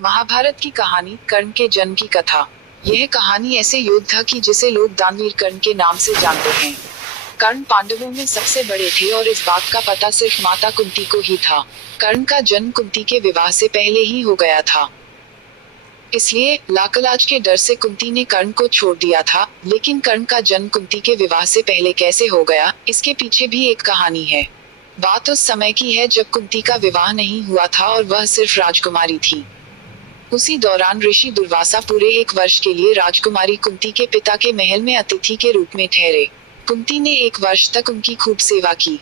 महाभारत की कहानी कर्ण के जन्म की कथा। यह कहानी ऐसे योद्धा की जिसे लोग दानवीर कर्ण के नाम से जानते हैं। कर्ण पांडवों में सबसे बड़े थे और इस बात का पता सिर्फ माता कुंती को ही था। कर्ण का जन्म कुंती के विवाह से पहले ही हो गया था, इसलिए लाकलाज के डर से कुंती ने कर्ण को छोड़ दिया था। लेकिन कर्ण का जन्म कुंती के विवाह से पहले कैसे हो गया, इसके पीछे भी एक कहानी है। बात उस समय की है जब कुंती का विवाह नहीं हुआ था और वह सिर्फ राजकुमारी थी। उसी दौरान ऋषि दुर्वासा पूरे 1 वर्ष के लिए राजकुमारी कुंती के पिता के महल में अतिथि के रूप में ठहरे। कुंती ने 1 वर्ष तक उनकी खूब सेवा की।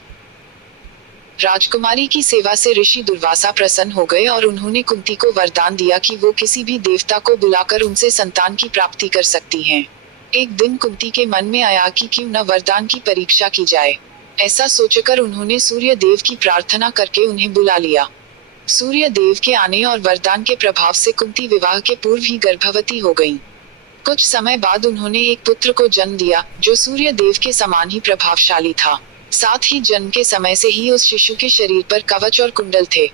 राजकुमारी की सेवा से ऋषि दुर्वासा प्रसन्न हो गए और उन्होंने कुंती को वरदान दिया कि वो किसी भी देवता को बुलाकर उनसे संतान की प्राप्ति कर सकती हैं। एक दिन कुंती के मन में आया कि क्यों न वरदान की परीक्षा की जाए। ऐसा सोचकर उन्होंने सूर्य देव की प्रार्थना करके उन्हें बुला लिया। सूर्य देव के आने और वरदान के प्रभाव से कुंती विवाह के पूर्व ही गर्भवती हो गईं। कुछ समय बाद उन्होंने एक पुत्र को जन्म दिया जो सूर्य देव के समान ही प्रभावशाली था। साथ ही जन्म के समय से ही उस शिशु के शरीर पर कवच और कुंडल थे।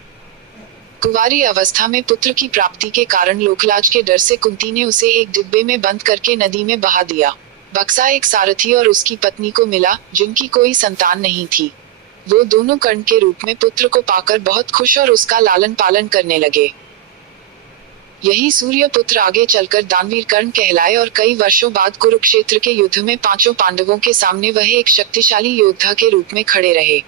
कुंवारी अवस्था में पुत्र की प्राप्ति के कारण लोकलाज के डर से कुंती ने उसे एक डिब्बे में बंद करके नदी में बहा दिया। बक्सा एक सारथी और उसकी पत्नी को मिला जिनकी कोई संतान नहीं थी। वो दोनों कर्ण के रूप में पुत्र को पाकर बहुत खुश और उसका लालन पालन करने लगे। यही सूर्य पुत्र आगे चलकर दानवीर कर्ण कहलाए और कई वर्षों बाद कुरुक्षेत्र के युद्ध में 5 पांडवों के सामने वह एक शक्तिशाली योद्धा के रूप में खड़े रहे।